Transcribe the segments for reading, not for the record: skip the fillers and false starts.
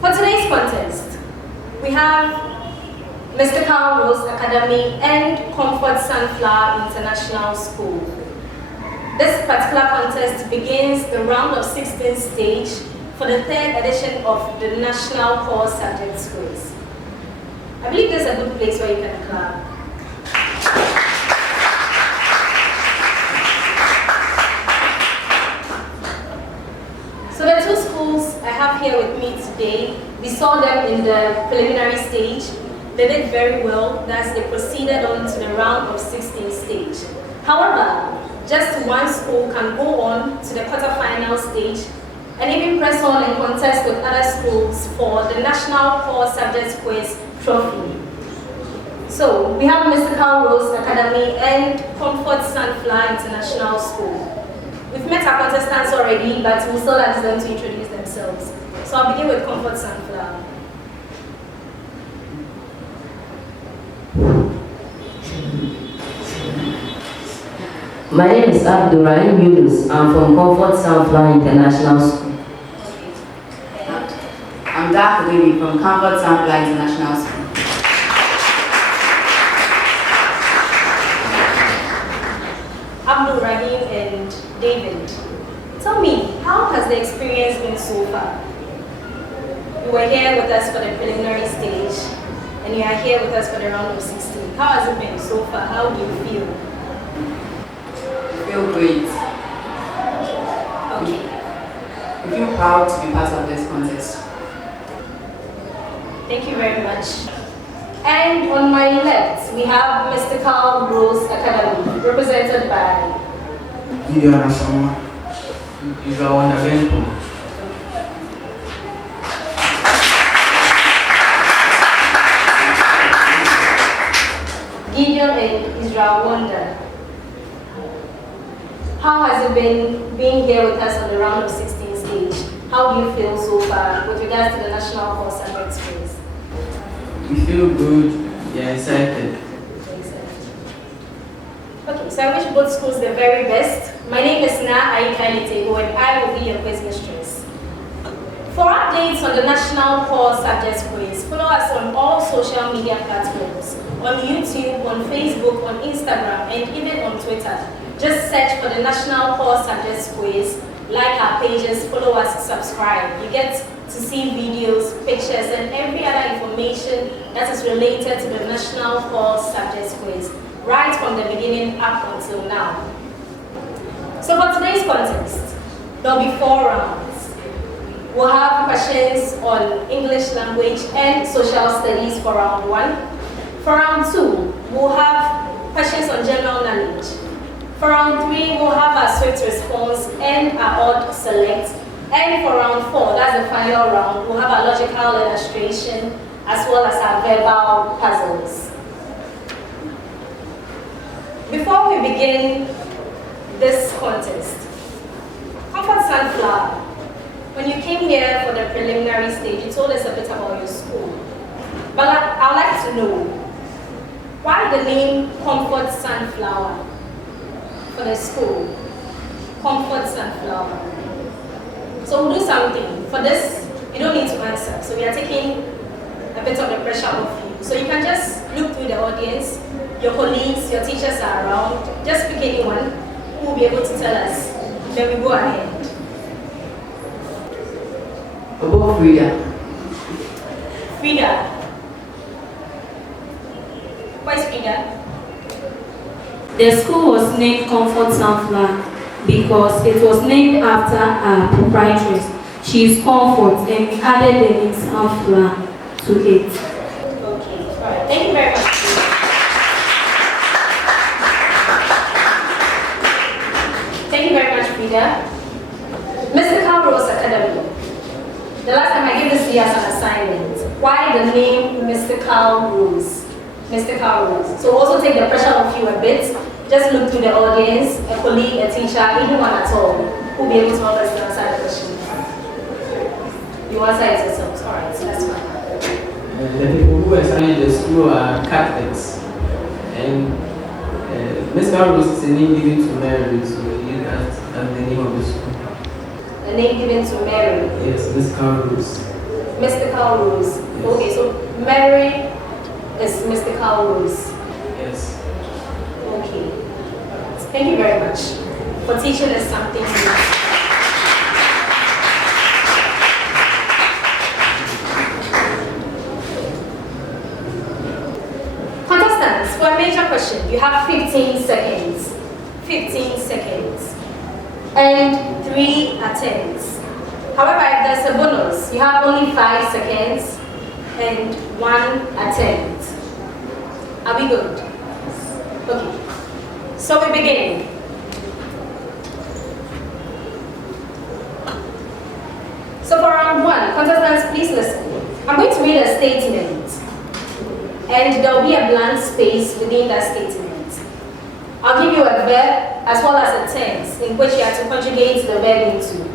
For today's contest, we have Mystical Rose Academy and Comfort Sunflower International School. This particular contest begins the round of 16 stage for the 3rd edition of the National Core Subjects Quiz. I believe this is a good place where you can clap. So the two schools I have here with me today, we saw them in the preliminary stage. They did very well, thus they proceeded on to the round of 16 stage. However, just one school can go on to the quarterfinal stage and even press on and contest with other schools for the National Core Subjects Quiz trophy. So we have Mystical Rose Academy and Comfort Sunflower International School. We've met our contestants already, but we'll still ask them to introduce themselves. So I'll begin with Comfort Sunflower. My name is Abdurrahim Yunus. I'm from Comfort Sunflower International School. I'm Dark Lady from Comfort Sunflower International School. Abdurrahim and David, tell me, how has the experience been so far? You were here with us for the preliminary stage, and you are here with us for the round of 16. How has it been so far? How do you feel? I feel great. Okay. I feel proud to be part of this contest. Thank you very much. And on my left, we have Mystical Rose Academy, represented by Gideon Asama. Israel Wonderland. Gideon and Israel Wonder. How has it been being here with us on the round of 16 stage? How do you feel so far with regards to the National Core Subjects Quiz? We feel good. We are excited. Okay, so I wish both schools the very best. My name is Na Aikailitego and I will be your quiz mistress. For updates on the National Core Subjects Quiz, follow us on all social media platforms, on YouTube, on Facebook, on Instagram, and even on Twitter. Just search for the National Core Subjects Quiz, like our pages, follow us, subscribe. You get to see videos, pictures, and every other information that is related to the National Core Subjects Quiz, right from the beginning up until now. So for today's contest, there will be 4 rounds. We'll have questions on English language and social studies for round 1. For round 2, we'll have questions on general knowledge. For round 3, we'll have our swift response and our odd select. And for round 4, that's the final round, we'll have our logical illustration as well as our verbal puzzles. Before we begin this contest, Comfort Sunflower, when you came here for the preliminary stage, you told us a bit about your school. But I'd like to know, why the name Comfort Sunflower for the school? Comfort Sunflower. So we'll do something. For this, you don't need to answer. So we are taking a bit of the pressure off you. So you can just look through the audience. Your colleagues, your teachers are around. Just pick anyone who will be able to tell us Then we go ahead. Above Frida. Frida. Where's Frida? The school was named Comfort Sunflower because it was named after our proprietress. She is Comfort, and we added the name Sunflower to it. Okay, alright. Thank you very much. Thank you very much, Frida. Mystical Rose Academy. The last time I gave this to you as an assignment. Why the name Mystical Rose? Mystical Rose. So also take the pressure off you a bit. Just look to the audience, a colleague, a teacher, anyone at all who will be able to help us to answer the question. You answer it yourselves. Alright, so that's fine. The people who assigned the school are Catholics. And Mr. Rose is a name given to Mary, so that's the name of the school. A name given to Mary. Yes, Mystical Rose. Mystical Rose. Yes. Okay, so Mary is Mystical Rose. Yes. Okay. Thank you very much for teaching us something new. Contestants, for a major question, you have 15 seconds. 15 seconds. And 3 attempts. However, if there's a bonus, you have only 5 seconds and 1 attempt. Are we good? Okay. So we begin. So for round 1, contestants, please listen. I'm going to read a statement, and there will be a blank space within that statement. I'll give you a verb as well as a tense in which you have to conjugate the verb into.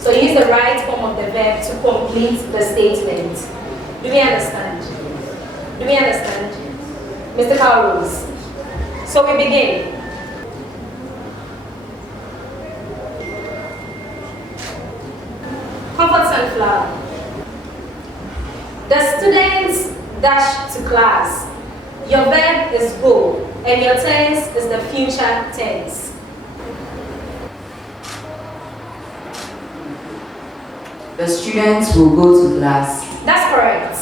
So use the right form of the verb to complete the statement. Do we understand? Do we understand? Mr. Carlos. So we begin. Comfort Sunflower. The students dash to class. Your verb is go, and your tense is the future tense. The students will go to class. That's correct.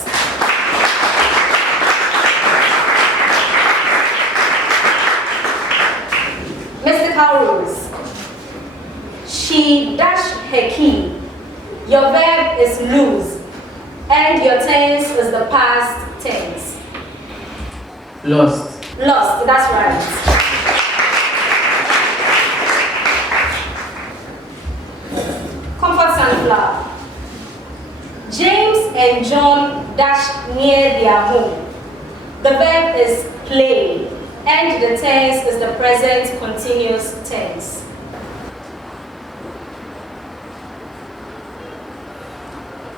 Mr. Carlos. She dashed her key. Your verb is lose, and your tense is the past tense. Lost. Lost, that's right. Comfort Sunflower. James and John dashed near their home. The verb is play, and the tense is the present continuous tense.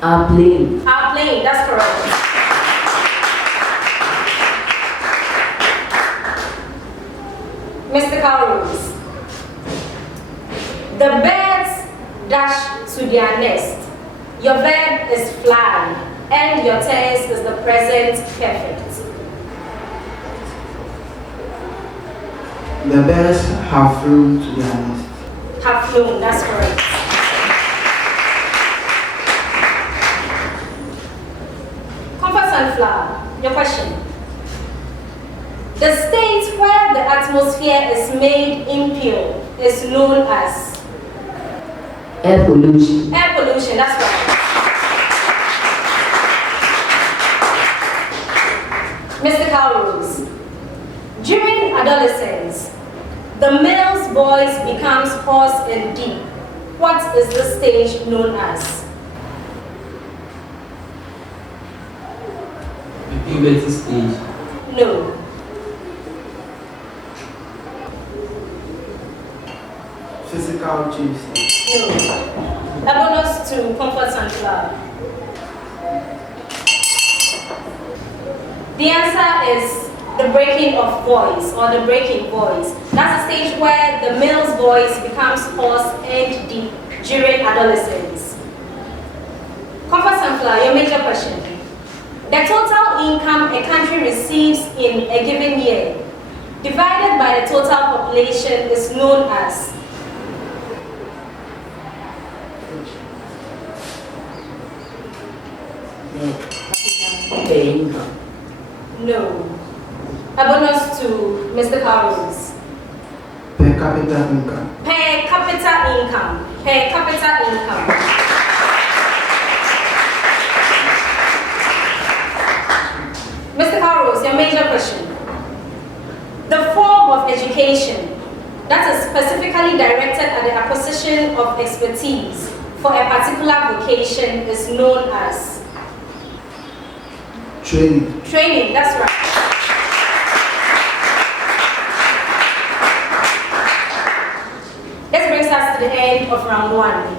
Are playing. Are playing, that's correct. Mr. Carlos. The birds dash to their nest. Your verb is fly, and your tense is the present perfect. The birds have flown to their nest. Have flown, that's correct. Comfort Sunflower, your question. The state where the atmosphere is made impure is known as Air pollution. air pollution, that's right. Mr. Carlos, during adolescence, the male's voice becomes hoarse and deep. What is this stage known as? The puberty stage. No. Physical change. No. A bonus to Comfort Sunflower. The answer is the breaking of voice or the breaking voice. That's the stage where the male's voice becomes hoarse and deep during adolescence. Comfort Sunflower, your major question. The total income a country receives in a given year divided by the total population is known as per income. No. A bonus to Mr. Carlos. Per capita income. Per capita income. Per capita income. Mr. Carlos, your major question. The form of education that is specifically directed at the acquisition of expertise for a particular vocation is known as? Training. Training, that's right. This brings us to the end of round one.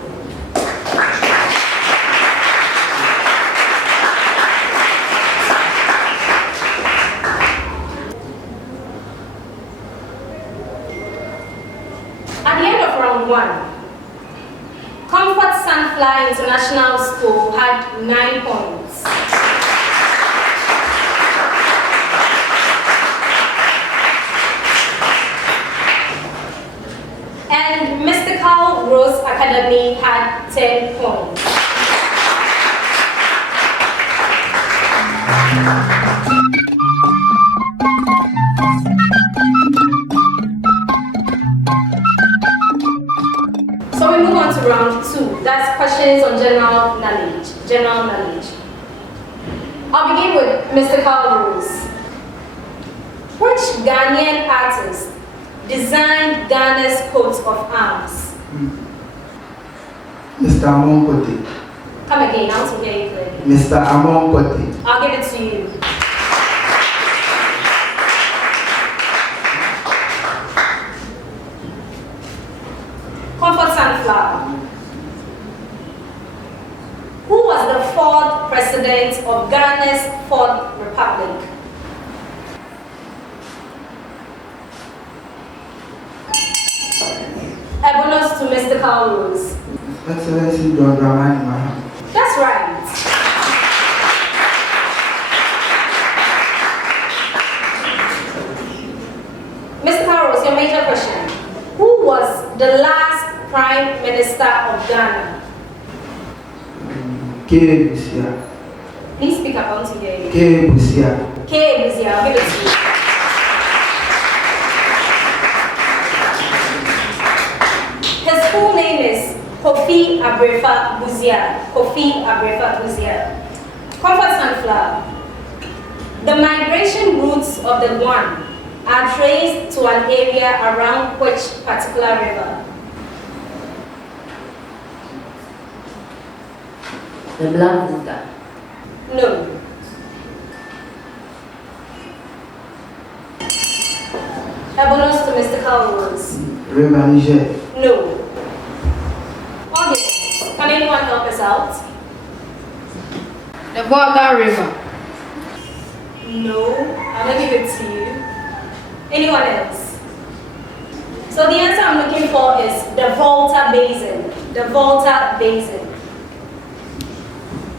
At the end of round one, Comfort Sunflower International School had 9 points. And Mystical Rose Academy had 10 points. So we move on to round two. That's questions on general knowledge. General knowledge. I'll begin with Mystical Rose. Which Ghanaian artist designed Ghana's coat of arms? Mr. Amon Kote. Come again, I want to hear you clearly. Mr. Amon Kote. I'll give it to you. Comfort Sunflower. Who was the fourth president of Ghana's Fourth Republic? A bonus to Mr. Carlos. Excellency John Dramani Mahama. That's right. Mr. Carlos, your major question. Who was the last Prime Minister of Ghana? K. Busia. Please speak up, I want to hear you. K. Busia. K. Busia, I'll give it to you. His full name is Kofi Abrefa Busia. Kofi Abrefa Busia. Comfort Sunflower. The migration routes of the Guan are traced to an area around which particular river? The Black River. No. A bonus to Mr. Carlos. River Niger. No. Audience, can anyone help us out? The Volga River. No. I'll give it to you. Anyone else? So the answer I'm looking for is the Volta Basin. The Volta Basin.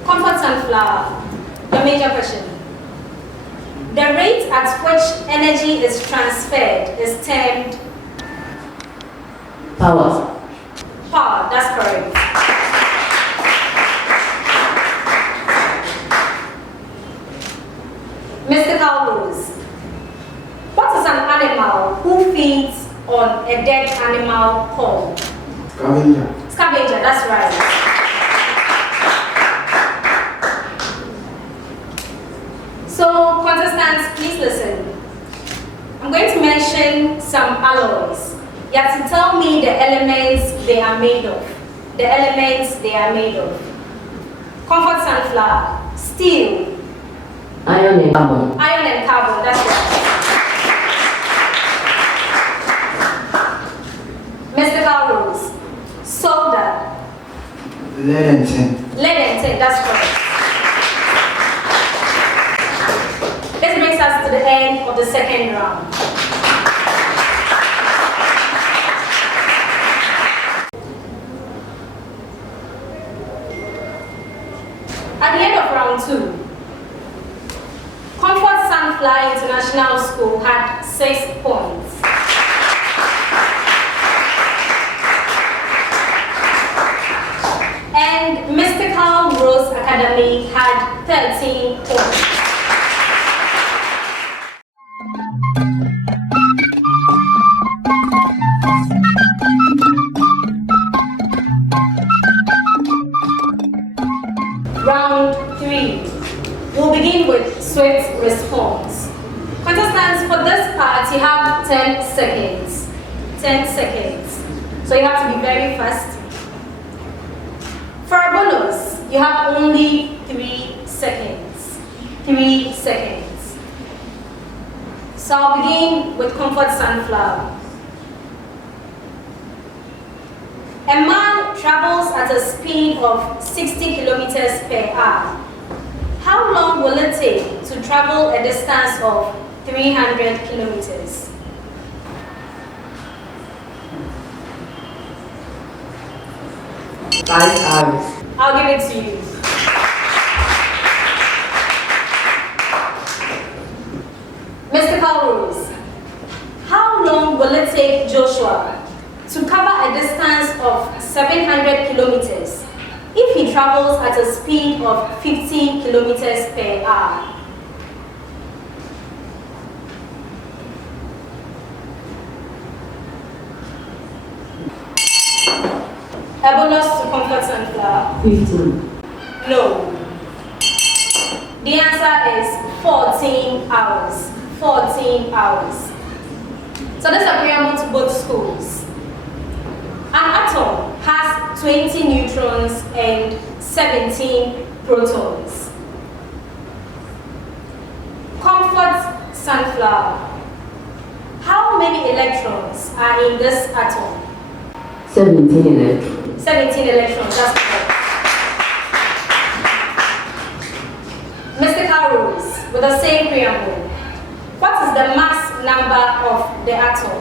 Comfort Sunflower. Your major question. The rate at which energy is transferred is termed Power. power. That's correct. Mr. Carlos, what is an animal who feeds on a dead animal called? Scavenger. Scavenger, that's right. So, contestants, please listen. I'm going to mention some alloys. You have to tell me the elements they are made of. The elements they are made of. Comfort Sunflower, steel, Iron and carbon. iron and carbon, that's right. Mr. Carlos, solder, Lead and tin. lead and tin, that's correct. This brings us to the end of the second round. At the end of round two, Comfort Sunflower International School had 6 points. And Mystical Rose Academy had 13 points. swift response. Contestants, for this part, you have 10 seconds. 10 seconds. So you have to be very fast. For a bonus, you have only 3 seconds. 3 seconds. So I'll begin with Comfort Sunflower. A man travels at a speed of 60 kilometers per hour. How long will it take to travel a distance of 300 kilometers? hours. I'll give it to you. Mr. Carlos, how long will it take Joshua to cover a distance of 700 kilometers if he travels at a speed of 50 kilometers per hour? A bonus to Comfort Sunflower. 15. No. The answer is 14 hours. 14 hours. So this is a preamble to both schools. An atom has 20 neutrons and 17 protons. Comfort Sunflower. How many electrons are in this atom? 17 electrons. 17 electrons, that's correct. Mr. Carlos, with the same preamble, what is the mass number of the atom?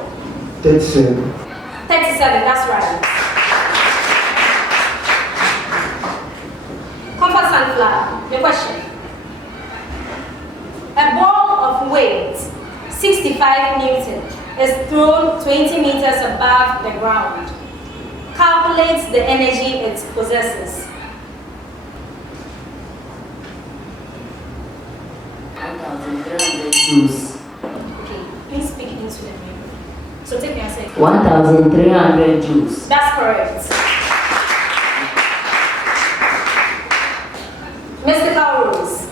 37. 37, that's right. Comfort Sunflower, your question. A ball of weight 65 Newton is thrown 20 meters above the ground. Calculate the energy it possesses. 1,300 joules. Okay, please speak into the mirror. So take your second. 1,300 joules. That's correct. Mr. Carlos,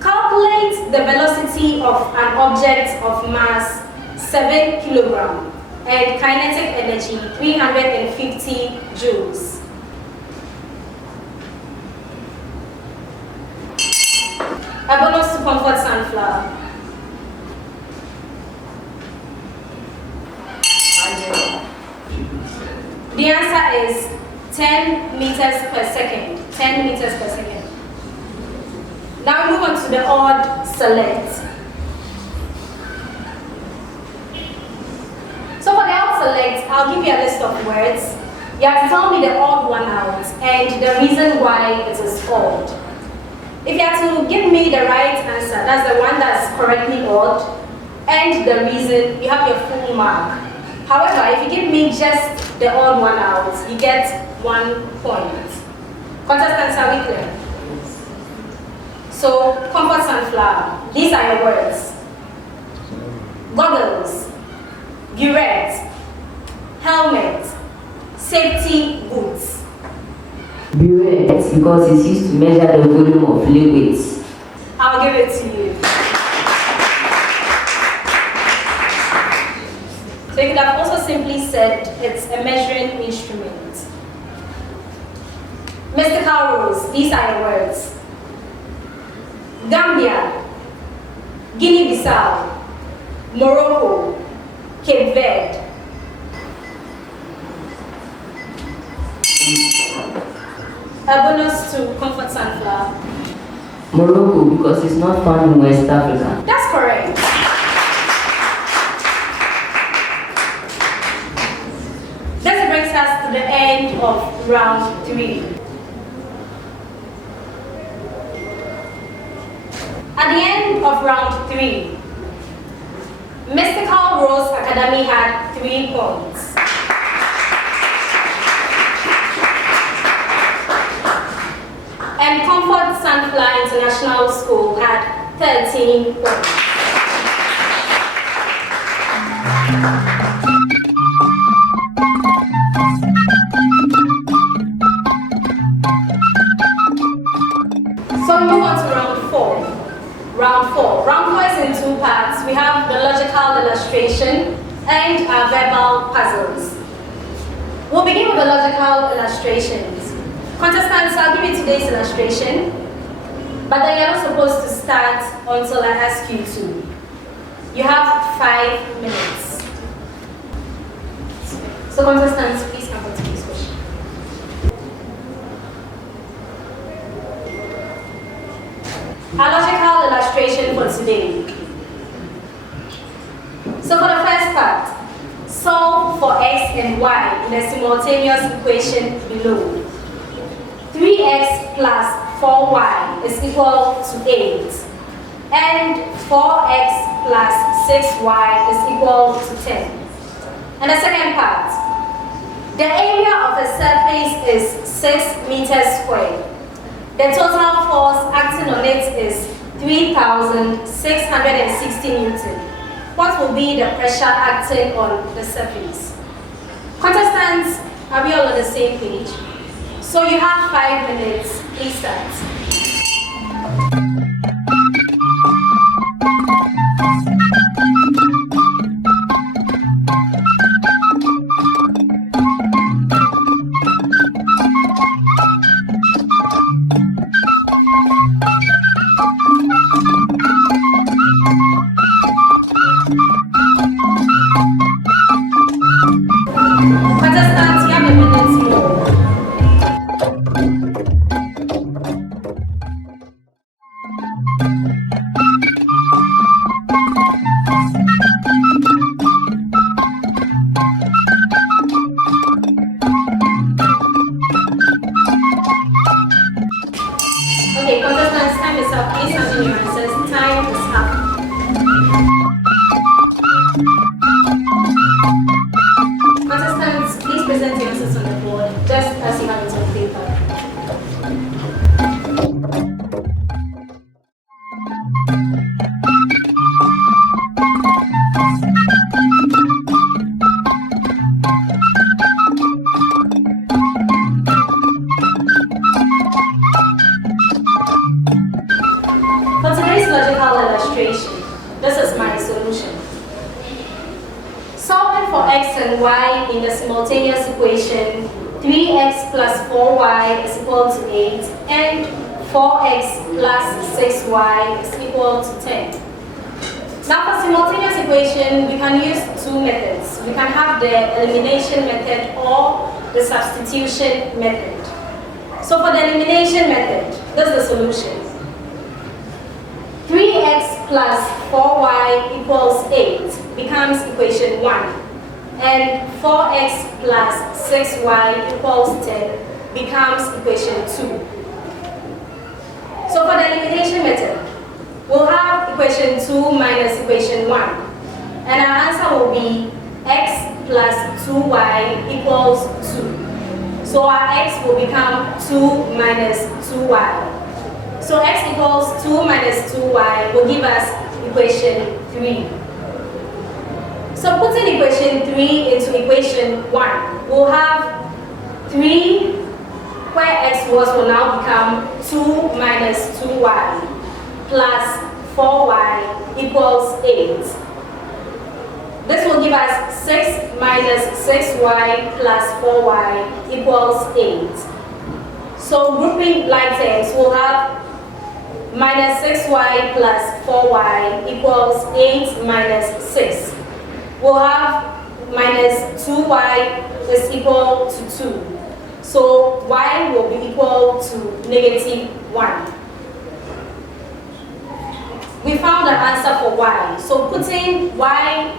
calculate the velocity of an object of mass 7 kilogram and kinetic energy 350 joules. A bonus to Comfort Sunflower. The answer is 10 meters per second. 10 meters per second. Now we move on to the odd select. So for the odd select, I'll give you a list of words. You have to tell me the odd one out and the reason why it is odd. If you have to give me the right answer, that's the one that's correctly odd, and the reason, you have your full mark. However, if you give me just the odd one out, you get 1 point. Contestants, are we clear? So, Comfort Sunflower, these are your words. Goggles, burette, helmet, safety boots. Burette, because it's used to measure the volume of liquids. I'll give it to you. So you could have also simply said it's a measuring instrument. Mr. Carlos, these are your words. Gambia, Guinea-Bissau, Morocco, Cape Verde. A bonus to Comfort Sunflower. Morocco, because it's not found in West Africa. That's correct. This brings us to the end of round 3. At the end of round 3, Mystical Rose Academy had 3 points. And Comfort Sunflower International School had 13 points. So we move on to round 4. parts. We have the logical illustration and our verbal puzzles. We'll begin with the logical illustrations. Contestants, I'll give you today's illustration, but then you're not supposed to start until I ask you to. You have 5 minutes. So contestants, please come back to this question. Our logical illustration for today. So for the first part, solve for x and y in a simultaneous equation below. 3x plus 4y is equal to 8, and 4x plus 6y is equal to 10. And the second part, the area of a surface is 6 meters squared. The total force acting on it is 3,660 Newton. What will be the pressure acting on the surface? Contestants, are we all on the same page? So you have 5 minutes. Please start. Contestants, you have a minute more. Okay, contestants, time is up. Please hand in your answers. Time is up. Contestants, please present your answers on the board, just as you have it on paper. For today's logical illustration, this is my solution. Solving for x and y in the simultaneous equation, 3x plus 4y is equal to 8, and 4x plus 6y is equal to 10. Now for simultaneous equation, we can use 2 methods. We can have the elimination method or the substitution method. So for the elimination method, this is the solution. 3x plus 4y equals 8 becomes equation 1, and 4x plus 6y equals 10 becomes equation 2. So for the elimination method, we'll have equation 2 minus equation 1, and our answer will be x plus 2y equals 2. So our x will become 2 minus 2y. So x equals 2 minus 2y will give us equation 3. So putting equation 3 into equation 1, we'll have 3 where x will now become 2 minus 2y plus 4y equals 8. This will give us 6 minus 6y plus 4y equals 8. So grouping like terms, we'll have minus 6y plus 4y equals 8 minus 6. We'll have minus 2y is equal to 2. So y will be equal to negative 1. We found the answer for y. So putting y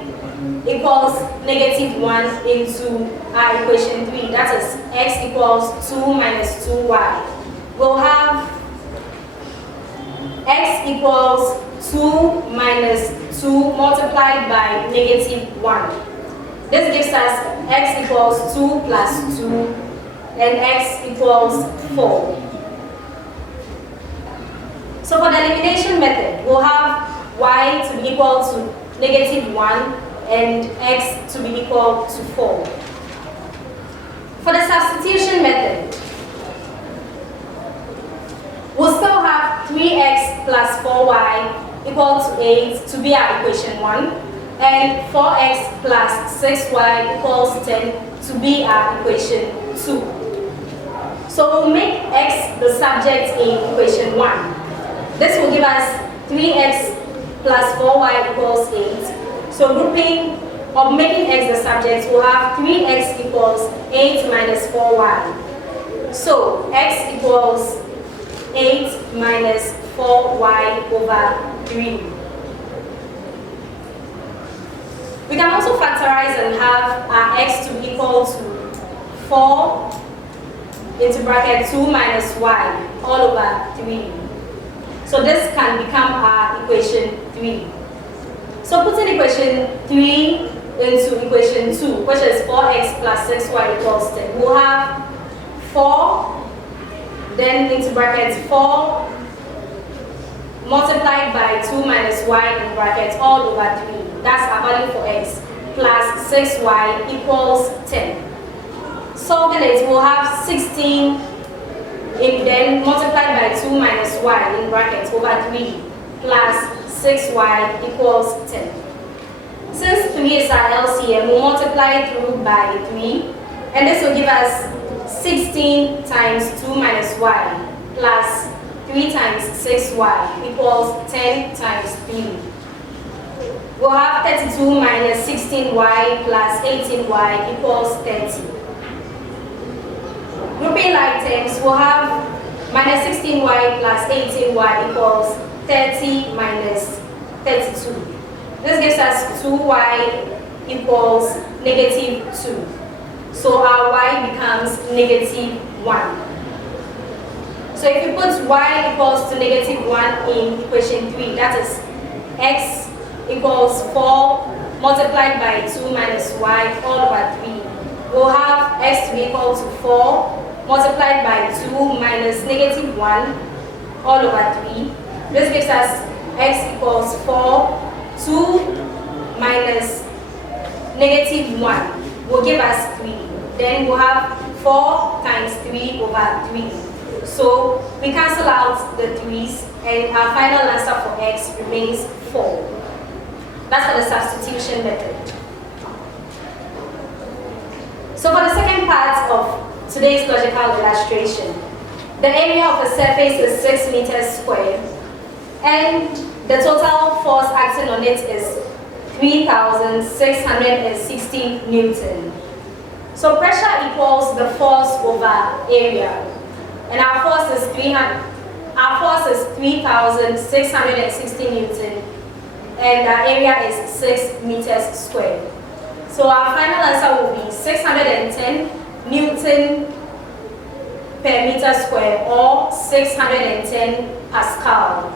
equals negative 1 into our equation 3, that is x equals 2 minus 2y. We'll have x equals 2 minus 2 multiplied by negative 1. This gives us x equals 2 plus 2 and x equals 4. So for the elimination method, we'll have y to be equal to negative 1 and x to be equal to 4. For the substitution method, we'll still have 3x plus 4y equal to 8 to be our equation 1, and 4x plus 6y equals 10 to be our equation 2. So we'll make x the subject in equation 1. This will give us 3x plus 4y equals 8. So grouping or making x the subject, we'll have 3x equals 8 minus 4y. So x equals 8 minus 4y over 3. We can also factorize and have our x to be equal to 4 into bracket 2 minus y all over 3. So this can become our equation 3. So putting equation 3 into equation 2, which is 4x plus 6y equals 10, we'll have 4, then into brackets 4 multiplied by 2 minus y in brackets all over 3. That's our value for x, plus 6y equals 10. Solving it, we'll have 16 then multiplied by 2 minus y in brackets over 3 plus 6y equals 10. Since 3 is our LCM, we'll multiply through by 3, and this will give us 16 times 2 minus y plus 3 times 6y equals 10 times 3. We'll have 32 minus 16y plus 18y equals 30. Grouping like terms, we'll have minus 16y plus 18y equals 30 minus 32. This gives us 2y equals negative 2. So our y becomes negative 1. So if you put y equals to negative 1 in equation 3, that is x equals 4 multiplied by 2 minus y all over 3. We'll have x to be equal to 4 multiplied by 2 minus negative 1 all over 3. This gives us x equals 4, 2 minus negative 1 will give us 3. Then we'll have 4 times 3 over 3. So we cancel out the 3's and our final answer for x remains 4. That's for the substitution method. So for the second part of today's logical illustration, the area of a surface is 6 meters squared and the total force acting on it is 3,660 Newton. So pressure equals the force over area, and our force is 3,660 Newton, and our area is 6 meters squared. So our final answer will be 610 Newton per meter square, or 610 Pascal.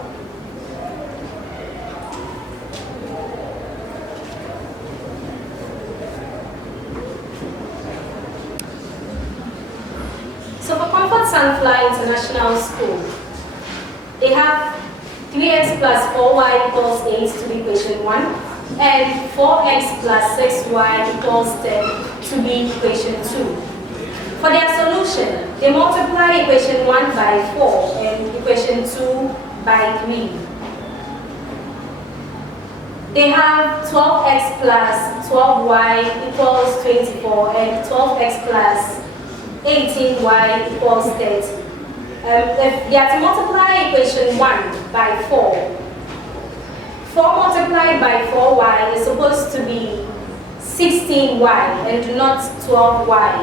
So for Comfort Sunflower International School, they have 3x plus 4y equals 8 to be equation 1, and 4x plus 6y equals 10 to be equation 2. For their solution, they multiply equation 1 by 4 and equation 2 by 3. They have 12x plus 12y equals 24 and 12x plus 18y equals 30. If they are to multiply equation 1 by 4, 4 multiplied by 4y is supposed to be 16y and not 12y.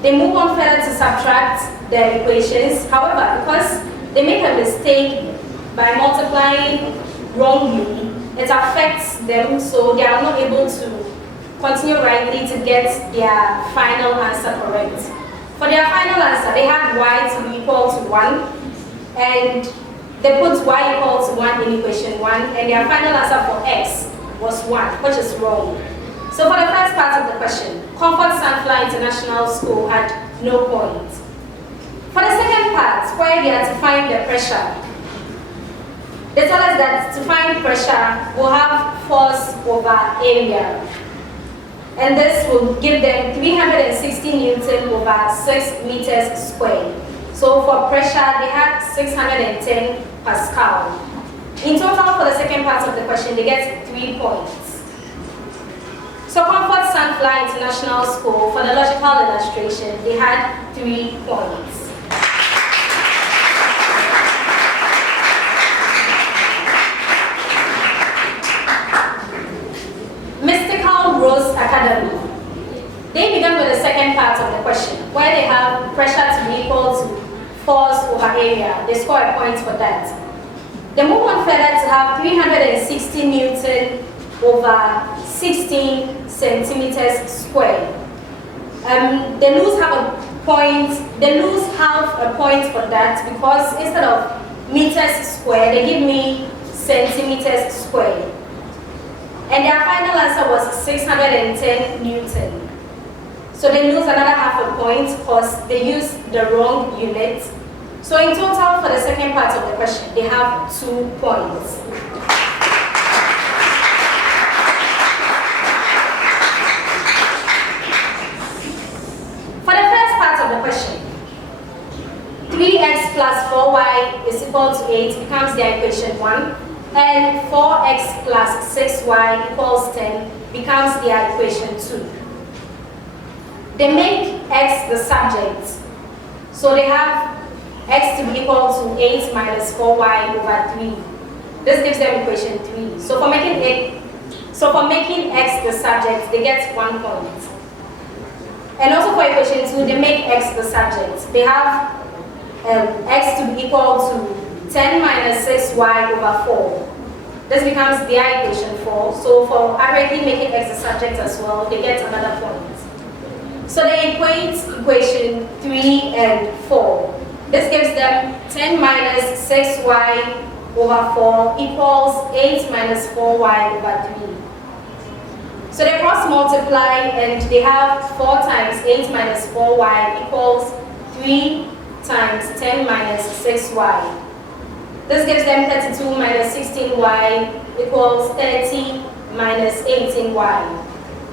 They move on further to subtract their equations. However, because they make a mistake by multiplying wrongly, it affects them, so they are not able to continue rightly to get their final answer correct. For their final answer, they had y to be equal to 1, and they put y equal to 1 in equation 1, and their final answer for x was 1, which is wrong. So for the first part of the question, Comfort Sunflower International School had no point. For the second part, where they are to find the pressure, they tell us that to find pressure, we'll have force over area. And this will give them 360 Newton over 6 meters squared. So for pressure, they had 610 Pascal. In total, for the second part of the question, they get 3 points. So Comfort Sunflower International School, for the logical illustration, they had 3 points. Mystical Rose Academy. They began with the second part of the question, where they have pressure to be equal to force over area. They score a point for that. They move on further to have 360 Newton over 16 centimeters squared. They lose half a point. They lose half a point for that because instead of meters squared, they give me centimeters squared. And their final answer was 610 Newton. So they lose another half a point because they use the wrong unit. So in total, for the second part of the question, they have 2 points. For the first part of the question, 3x plus 4y is equal to 8 becomes their equation 1. And 4x plus 6y equals 10 becomes their equation 2. They make x the subject. So they have x to be equal to 8 minus 4y over 3. This gives them equation 3. So for making x the subject, they get 1 point. And also for equation 2, they make x the subject. They have x to be equal to 10 minus 6y over 4. This becomes their equation 4. So for accurately making x the subject as well, they get another point. So they equate equation 3 and 4. This gives them 10 minus 6y over 4 equals 8 minus 4y over 3. So they cross multiply and they have 4 times 8 minus 4y equals 3 times 10 minus 6y. This gives them 32 minus 16y equals 30 minus 18y.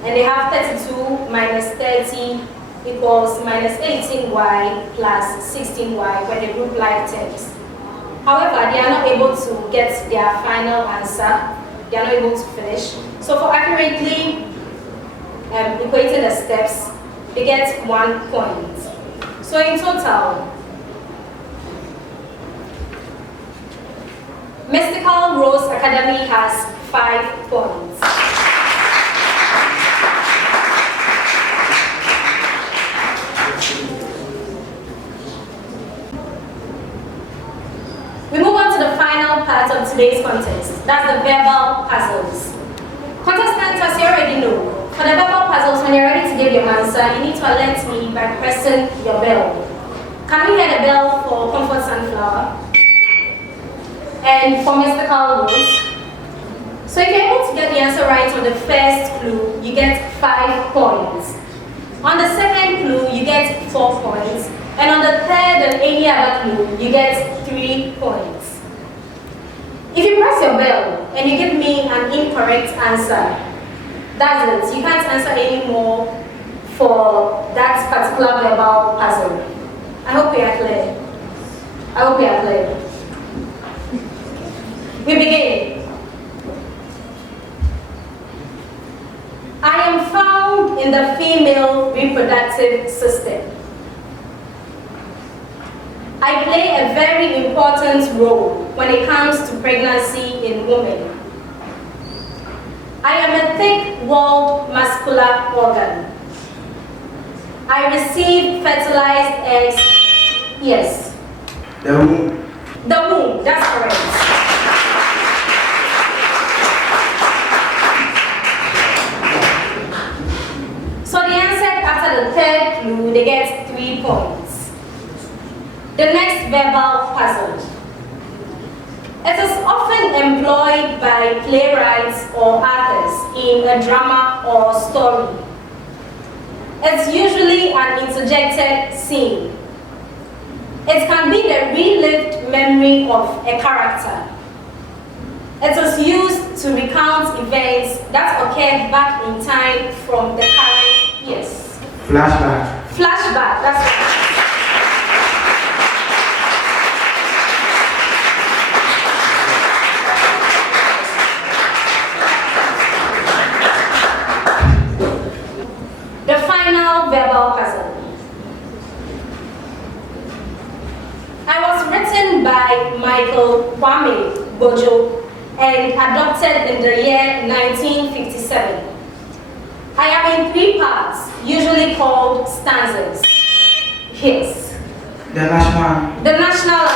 And they have 32 minus 30 equals minus 18y plus 16y when they group like terms. However, they are not able to get their final answer. They are not able to finish. So for accurately equating the steps, they get 1 point. So in total, Mystical Rose Academy has 5 points. We move on to the final part of today's contest. That's the verbal puzzles. Contestants, as you already know, for the verbal puzzles, when you're ready to give your answer, you need to alert me by pressing your bell. Can we hear the bell for Comfort Sunflower? And for Mystical Rose? So if you're able to get the answer right on the first clue, you get 5 points. On the second clue, you get 4 points. And on the third and any other clue, you get 3 points. If you press your bell and you give me an incorrect answer, that's it. You can't answer anymore for that particular verbal puzzle. I hope we are clear. I hope we are clear. We begin. I am found in the female reproductive system. I play a very important role when it comes to pregnancy in women. I am a thick-walled muscular organ. I receive fertilized eggs. Yes. The womb. The womb, that's correct. So the answer after the third clue, they get 3 points. The next verbal puzzle. It is often employed by playwrights or authors in a drama or story. It's usually an interjected scene. It can be the relived memory of a character. It is used to recount events that occurred back in time from the current years. Flashback. Flashback, that's right. by Michael Kwame Bojo and adopted in the year 1957. I am in 3 parts, usually called stanzas. Yes. The national. The national.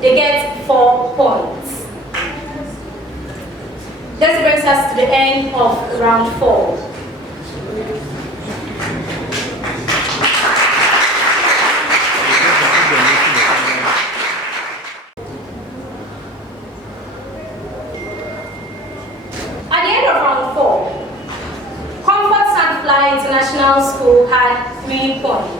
They get 4 points. This brings us to the end of round 4. At the end of round 4, Comfort Sunfly International School had 3 points.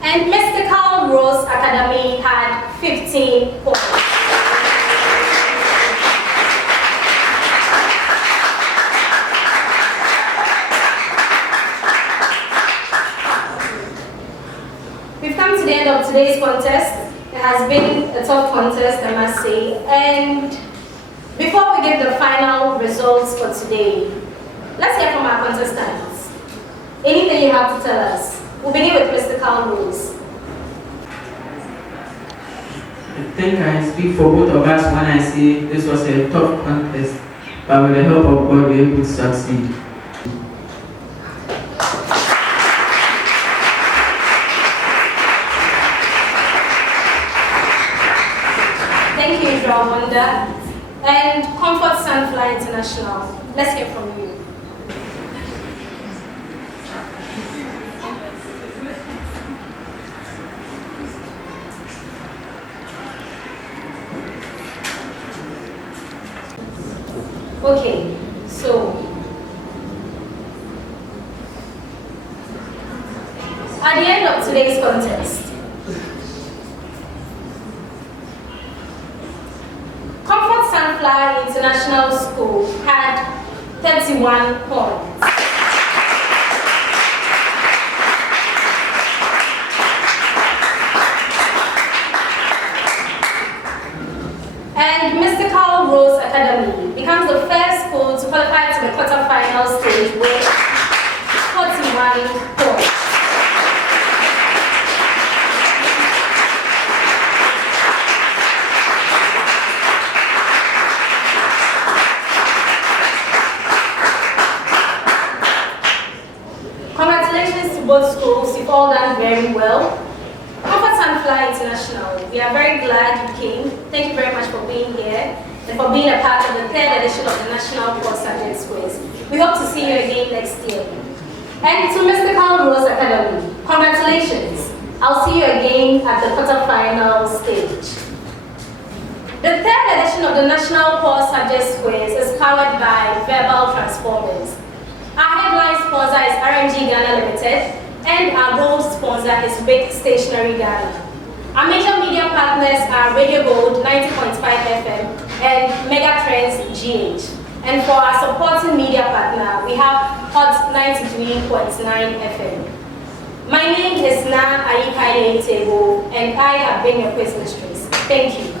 And Mystical Rose Academy had 15 points. We've come to the end of today's contest. It has been a tough contest, I must say. And before we give the final results for today, let's hear from our contestants. Anything you have to tell us? We'll begin with Mystical Rose. I think I speak for both of us when I say this was a tough contest, but with the help of God, we were able to succeed. Thank you, Israel Wonder. And Comfort Sunfly International. Let's hear from you. Okay, so at the end of today's contest, Comfort Sunfly International School had 31 points. And Mystical Rose Academy becomes the first school to qualify to the quarterfinal stage with 41 points. Congratulations to both schools, you've all done very well. Comfort Sunfly International, we are very glad you came. Thank you very much for being here and for being a part of the 3rd edition of the National Core Subjects Quiz. We hope to see you again next year. And to Mystical Rose Academy, congratulations. I'll see you again at the quarterfinal stage. The 3rd edition of the National Core Subjects Quiz is powered by Verbal Transformers. Our headline sponsor is RMG Ghana Limited, and our gold sponsor is Big Stationery Ghana. Our major media partners are Radio Gold 90.5 FM and Mega Trends GH. And for our supporting media partner, we have Hot 93.9 FM. My name is Na Ayikaile Tebo, and I have been your quiz mistress. Thank you.